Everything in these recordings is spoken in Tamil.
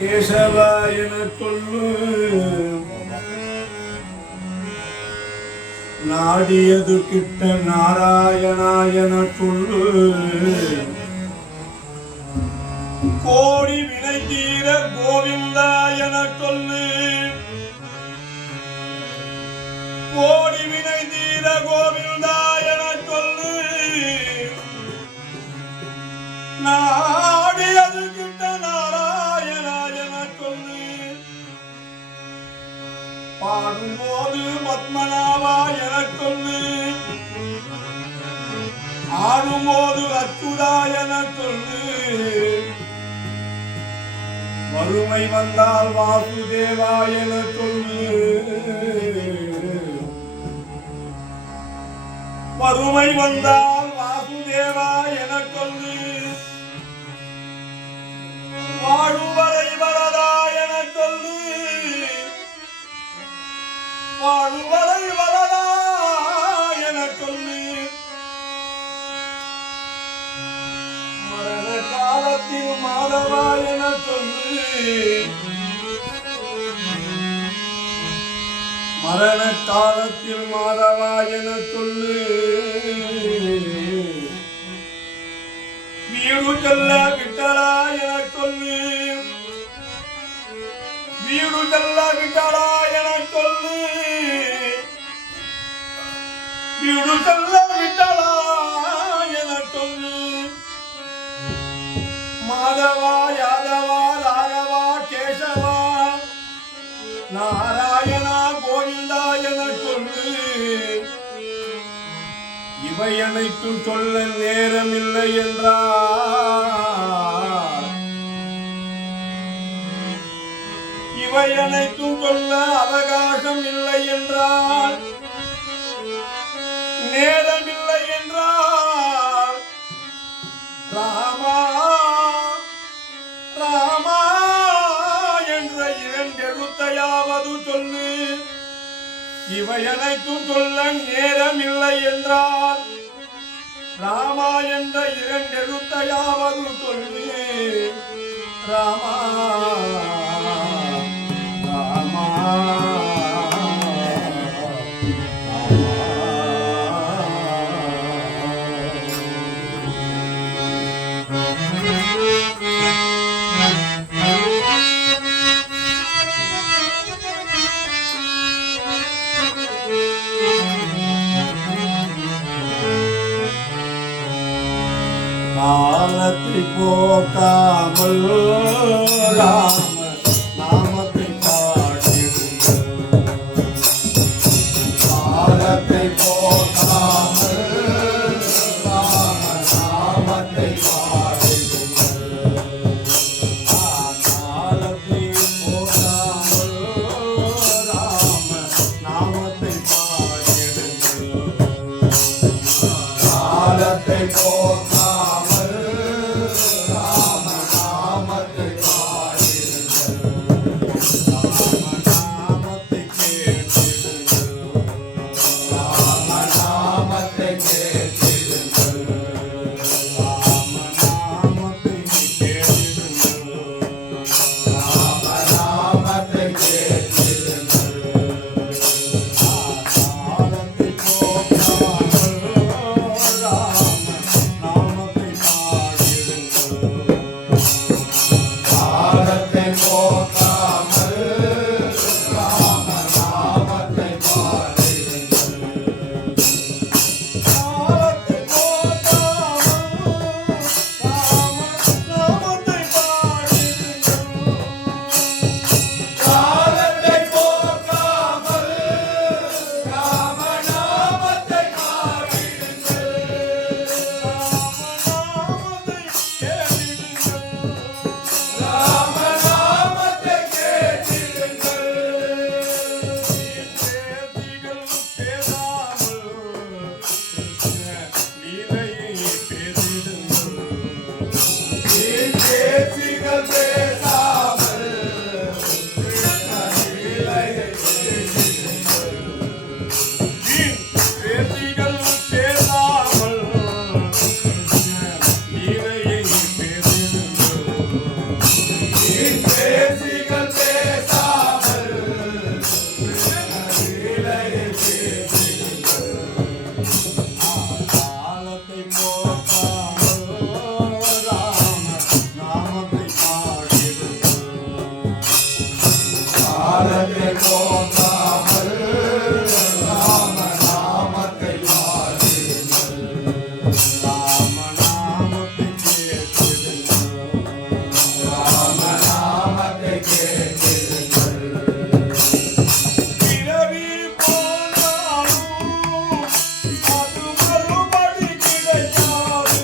கேசவா என சொல்லு நாடியது கிட்ட நாராயணா என சொல்லு கோடி வினை தீர கோவிந்தா என சொல்லு கோடி வினை தீர கோவிந்தா என சொல்லு நாடியது கிட்ட நாராயணா என சொல்லு பாடும்போது பத்மநாபா என சொல்லு ஆடும்போது அச்சுதா என சொல்லு வறுமை வந்தால் வாசுதேவா என சொல்லு வறுமை வந்தால் வாசுதேவா என சொல்லு வாழுவரை வரதா என சொல்லு வாழுவரை வரதா என சொல்லு மரண காலத்தில் மாதவா என சொல்லு மரண காலத்தில் மாதவா என சொல்லு வீடு செல்ல விட்டலா என சொல்லு வீடு செல்ல விட்டலா என சொல்லு வீடு செல்ல விட்டலா என சொல்லு மாதவா யாதவா ராகவா கேசவா நாராயணா கோவிந்தா என சொல்லு இவை அனைத்தும் சொல்ல நேரமில்லை என்றார் இவை அனைத்தும் சொல்ல அவகாசம் இல்லை என்றார் நேரமில்லை என்றார் ராமா ராமா என்ற இரண்டெழுத்தையாவது சொல்லு இவை அனைத்தும் சொல்ல நேரமில்லை என்றார் ராமா என்ற இரண்டெழுத்தையாவது சொல்லு ராமா ராமா காலத்தை போக்காமல் ராம நாமத்தை பாடிடுங்கள் காலத்தை போக்காமல் ராம நாமத்தை பாடிடுங்கள் காலத்தை போக்காமல் ராம நாமத்தை பாடிடுங்கள் காலத்தை போக்காமல் நாம காலத்தை போகாமல் ராம நாமத்தை பாடுங்கள். ராமநாமத்தை கேட்டிடுங்கள். ராம நாமத்தை கேட்டிடுங்கள். பிறவி போனாலும் அது மறுபடி கிடைக்காது.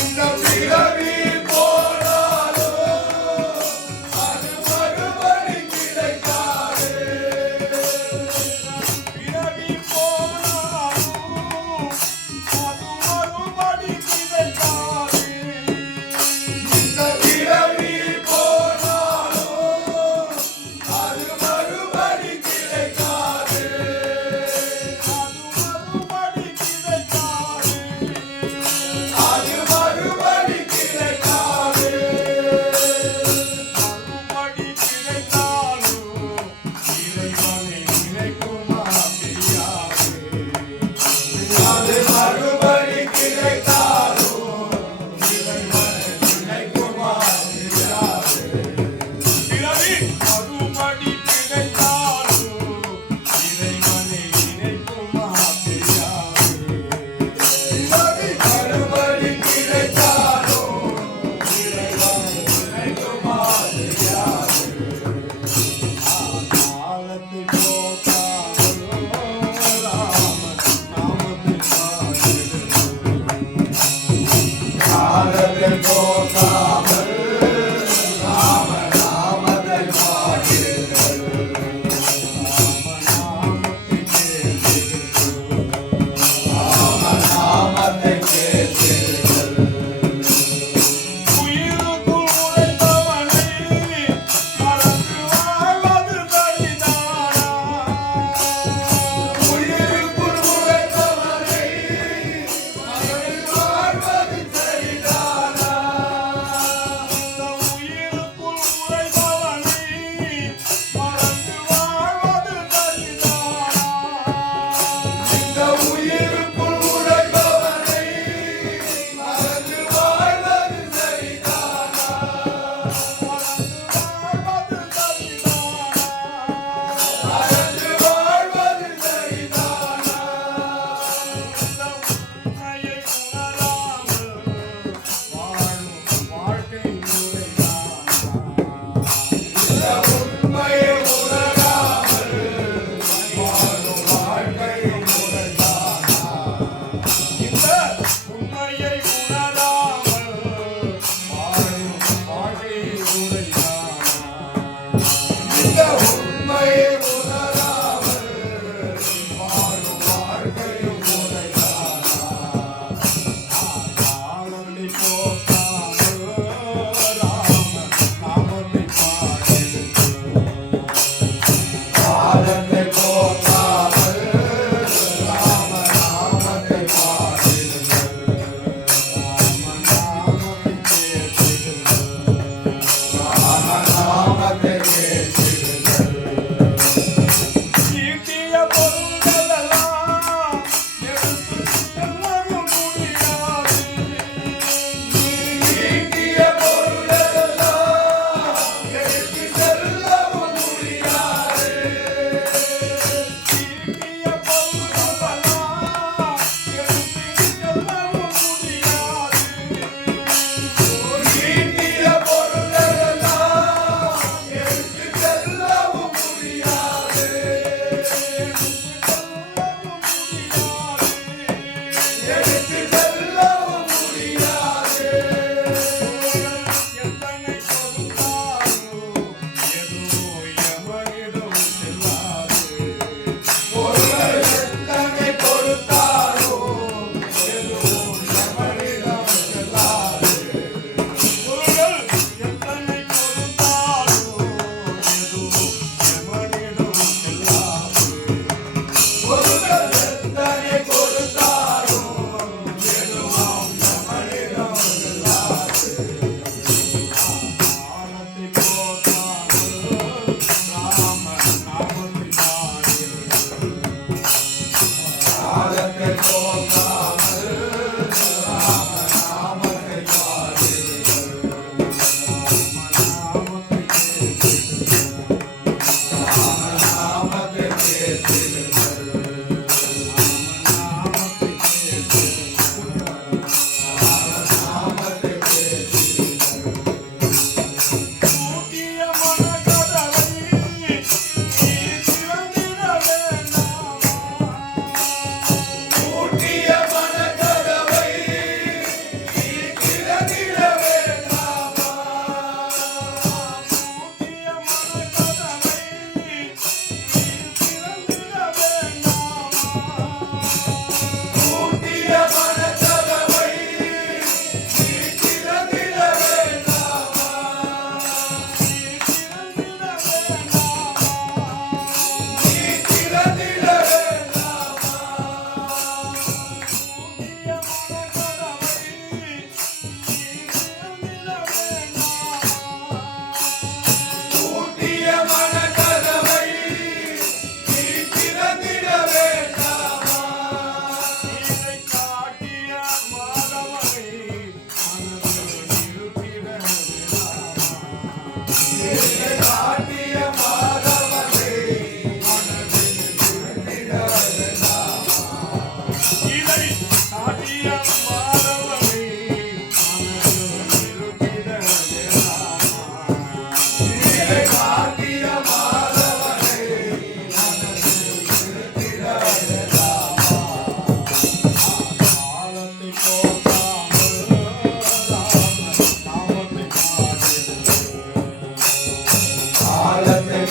இந்த பிறவி போனாலும் அது மறுபடி கிடைக்காது.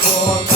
போந்த